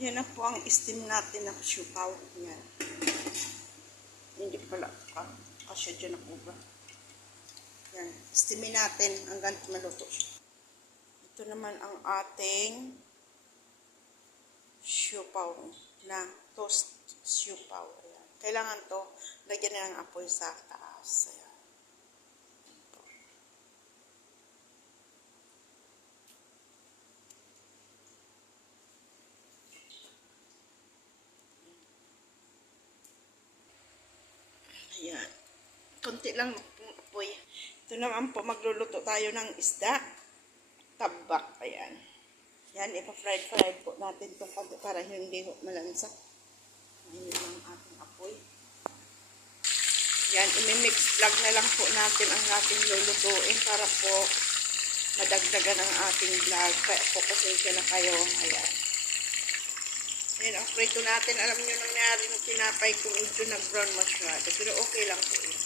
Yan na po ang steam natin ng siupaw. Yan. Hindi pala. Kasya dyan ako ba? Yan. Steamin natin hanggang maluto siya. Ito naman ang ating siupaw na toast siupaw. Ayan. Kailangan to lagyan na ng apoy sa taas. Ayan. Ayan. Konti lang apoy. Ito naman po, magluluto tayo ng isda. Tabak. Ayan. Yan, ipa-fried po natin itong konti para hindi malansa. Ayan lang ating apoy. Yan, imimix vlog na lang po natin ang ating lulutuin para po madagdagan ang ating vlog. Kaya po pasensya na kayo. Ayan. Ayan, ang prito natin. Alam nyo nangyari ng tinapay kung medyo nag-brown masyado. Pero okay lang po yun.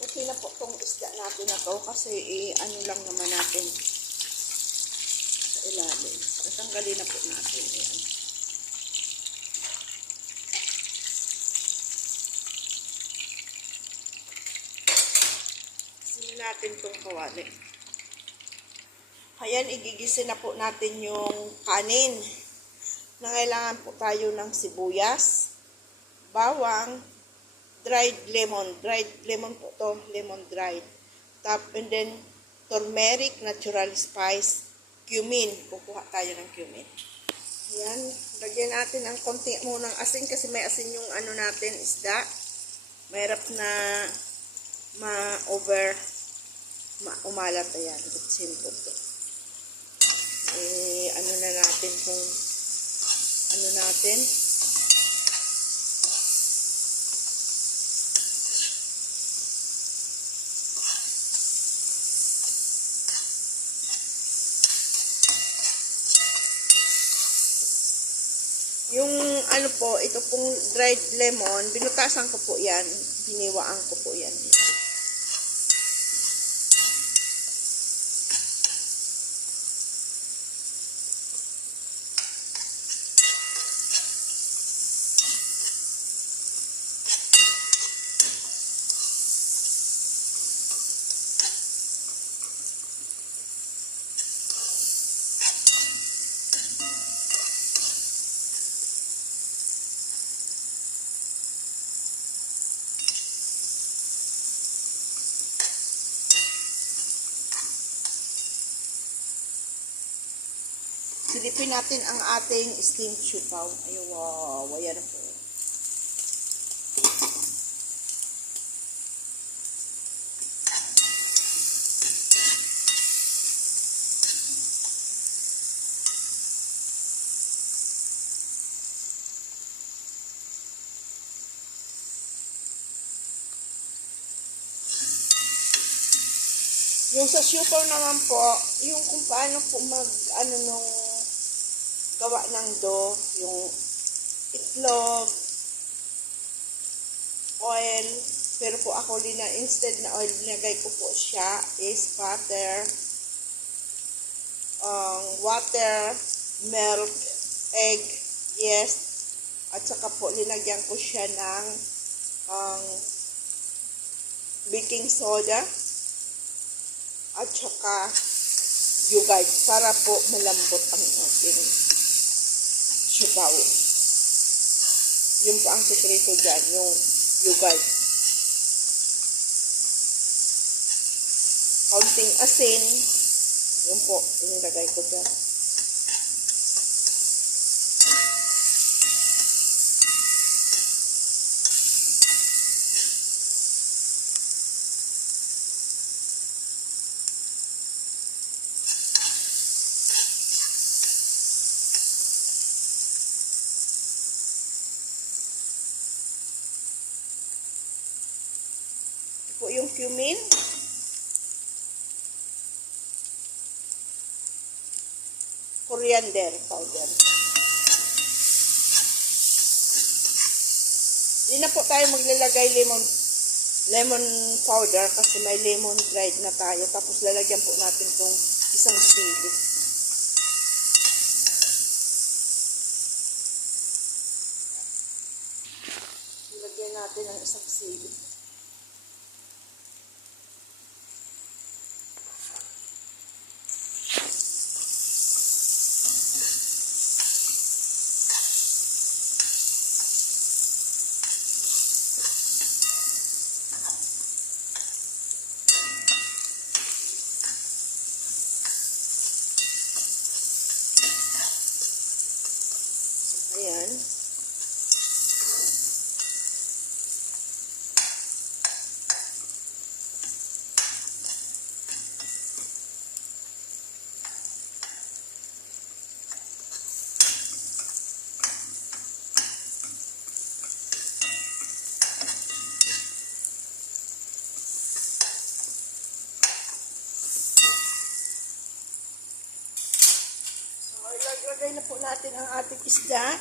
Okay na po itong isda natin na to kasi ano lang naman natin sa ilalim. Natanggalin na po natin. Ayan. Sinin natin itong kawali. Ayan, igigisin na po natin yung kanin. Nangailangan po tayo ng sibuyas, bawang, dried lemon. Dried lemon po to, lemon dried. And then, turmeric, natural spice, cumin. Kukuha tayo ng cumin. Ayan, lagyan natin ang konti munang asin kasi may asin yung ano natin, isda. Mahirap na umalat. Ayan, simple to. Ano na natin kung ano natin. Yung ano po, ito pong dried lemon, binutasan ko po yan, biniwaan ko po yan. Silipin natin ang ating steamed siupaw. Ay, wow. Ayan na po. Yung sa siupaw naman po, yung kung paano po gawa ng dough, yung itlog, oil, pero po ako instead na oil, nilagay ko po siya is butter, water, milk, egg, yeast, at saka po linagyan ko siya ng baking soda, at saka yogurt para po malambot ang ating siupaw. Yun po ang sekreto dyan, yung yogurt. Kaunting asin, yun po, inilagay ko dyan. Po yung cumin. Coriander powder. Hindi na po tayo maglalagay lemon powder kasi may lemon dried na tayo. Tapos lalagyan po natin itong isang sili. natin ng isang sili. Ayan. So, ilagay na po natin ang ating isda.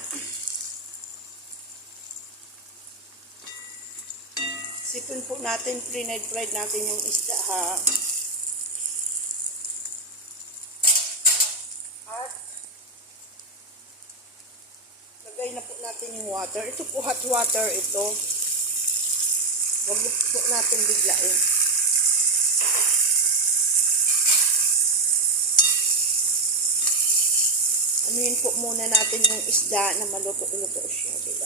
Sipon po natin, fried natin yung isda ha. At lagay na po natin yung water. Ito po hot water ito. Huwag po natin biglain. Anuin po muna natin yung isda na maluto-luto siya, diba?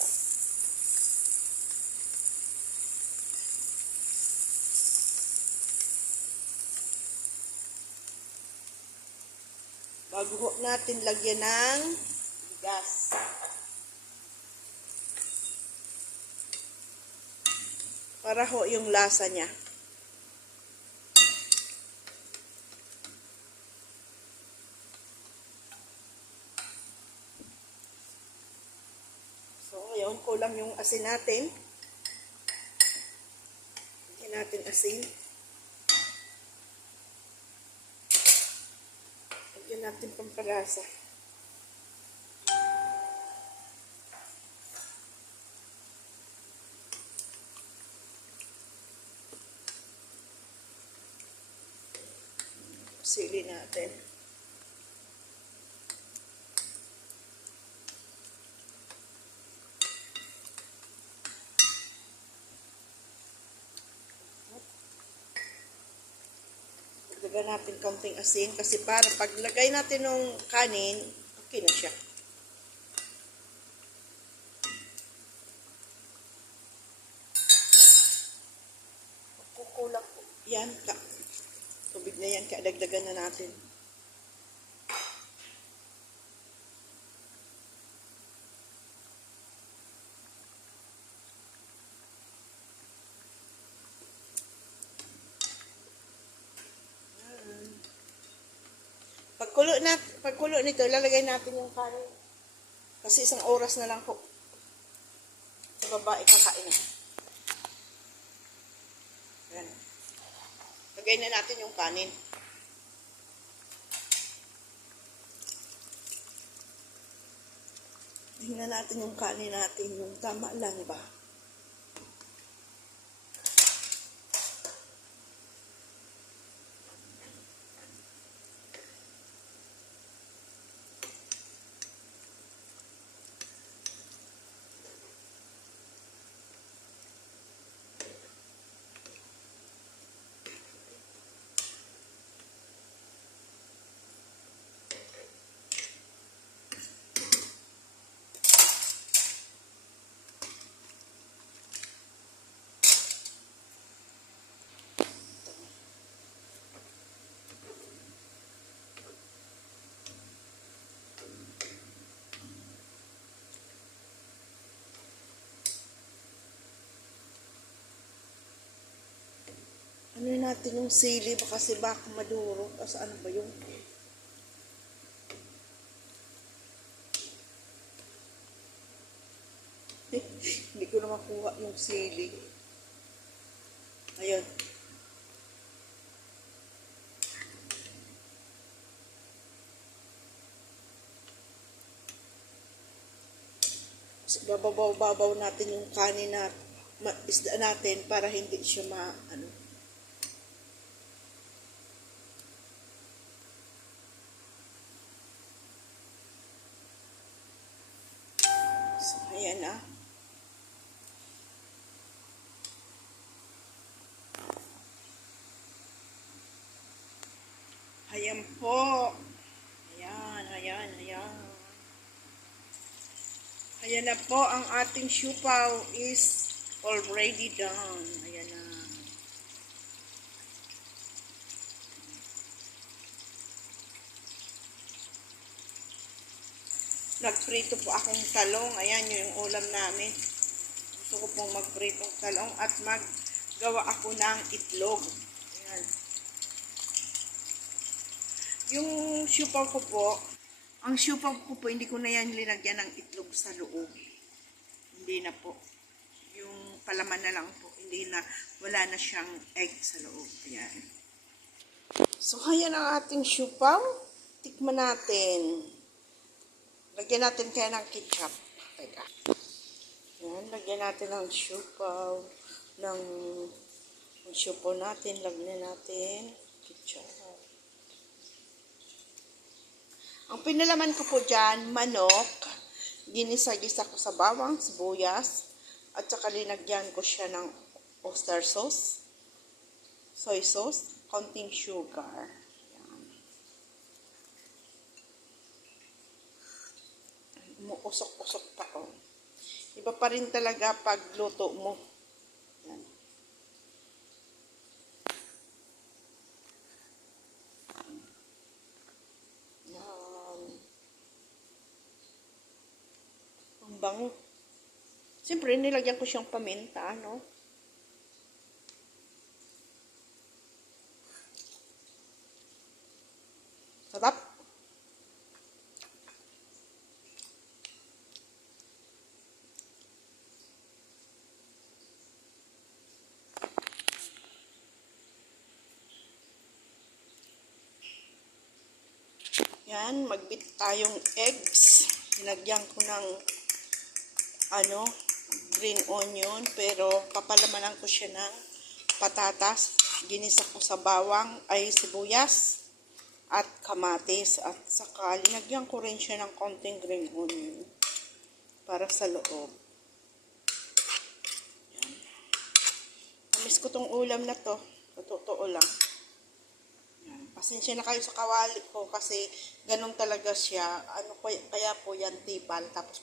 Bago natin lagyan ng bigas. Para ho yung lasa niya. So, ngayon, kulang yung asin natin. Lagyan natin asin. Lagyan natin pampalasa. Sili natin. Lagyan natin kaunting asin kasi para paglagay natin ng kanin, okay na siya. Kukulang po. Yan, tubig na yan, kaya dagdagan na natin. Pagkulo nito, lalagay natin yung kanin. Kasi isang oras na lang po. Sa baba, ikakain na. Yan. Lagay na natin yung kanin. Tingnan natin yung kanin natin, yung tama lang ba? Ano natin yung sili, kasi baka maduro. Kasi ano ba yung... Hindi ko na makuha yung sili. Ayun. Babaw-babaw natin yung kanin na isda natin para hindi siya ano. So, ayan na. po. Ayan, ayan, ayan. Ayan na po, ang ating siupaw is already done. Ayan na. Nagprito po akong talong. Ayan yung ulam namin. Gusto ko pong magpritong talong at maggawa ako ng itlog. Ayan. Yung siupaw ko po, ang siupaw ko po, hindi ko na yan linagyan ng itlog sa loob. Hindi na po. Yung palaman na lang po. Hindi na, wala na siyang egg sa loob. Ayan. So, ayan ang ating siupaw. Tikman natin. Lagyan natin kaya ng ketchup. Teka. Ayan, lagyan natin ng siupaw. Ng siupaw natin, lagyan natin ketchup. Ang pinalaman ko po dyan, manok. Ginisa-gisa ko sa bawang, sibuyas. At saka linagyan ko siya ng oyster sauce, soy sauce, konting sugar. Umuusok-usok pa ko. Iba pa rin talaga pag luto mo. Yan. Yan. Ang bango. Siyempre, nilagyan ko siyang paminta, no? Sarap. Yan, magbit tayong eggs. Nilagyan ko ng green onion, pero papalamanan ko siya ng patatas. Ginisa ko sa bawang ay sibuyas at kamatis, at saka linagyan ko rin siya ng konting green onion para sa loob. Yan. Namiss ko tong ulam na to, totoo lang. Yan. Pasensya na kayo sa kawali ko kasi ganun talaga siya. Kaya po yan tipal, tapos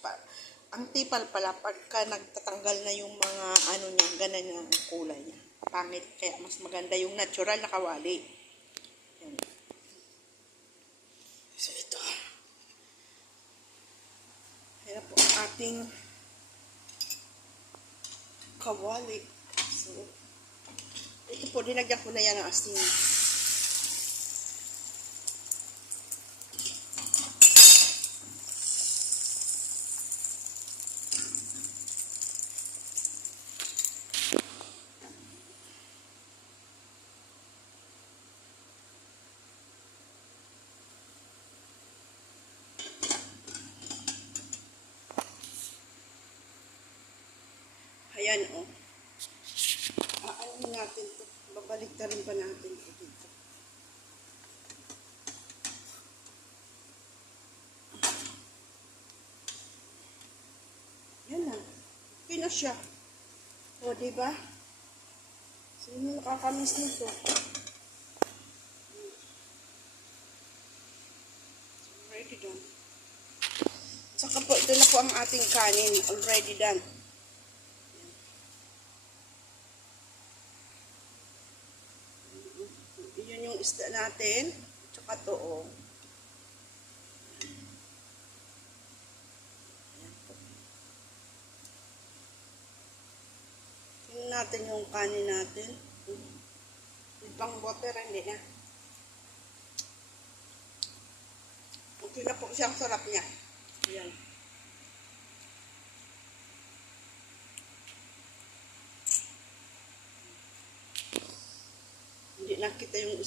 ang tipal pala, pagka nagtatanggal na yung mga niya, ganun yung kulay niya. Pangit, kaya mas maganda yung natural na kawali. Yan. So, ito. Yan po ang ating kawali. So, ito po, dinagyan ko na yan ng asin. Ayan, oh. Ano natin ito? Babalik na rin pa natin ito dito. Yan na. Okay na siya. O, diba? Sino nakakamiss nito? Already done. Saka po, ito na po ang ating kanin. Already done. Yun yung isda natin. Tsaka to, oh. Tingnan natin yung kanin natin. Ibang water, hindi na. Okay na po siyang sarap niya. Ayan. Hindi nakita yung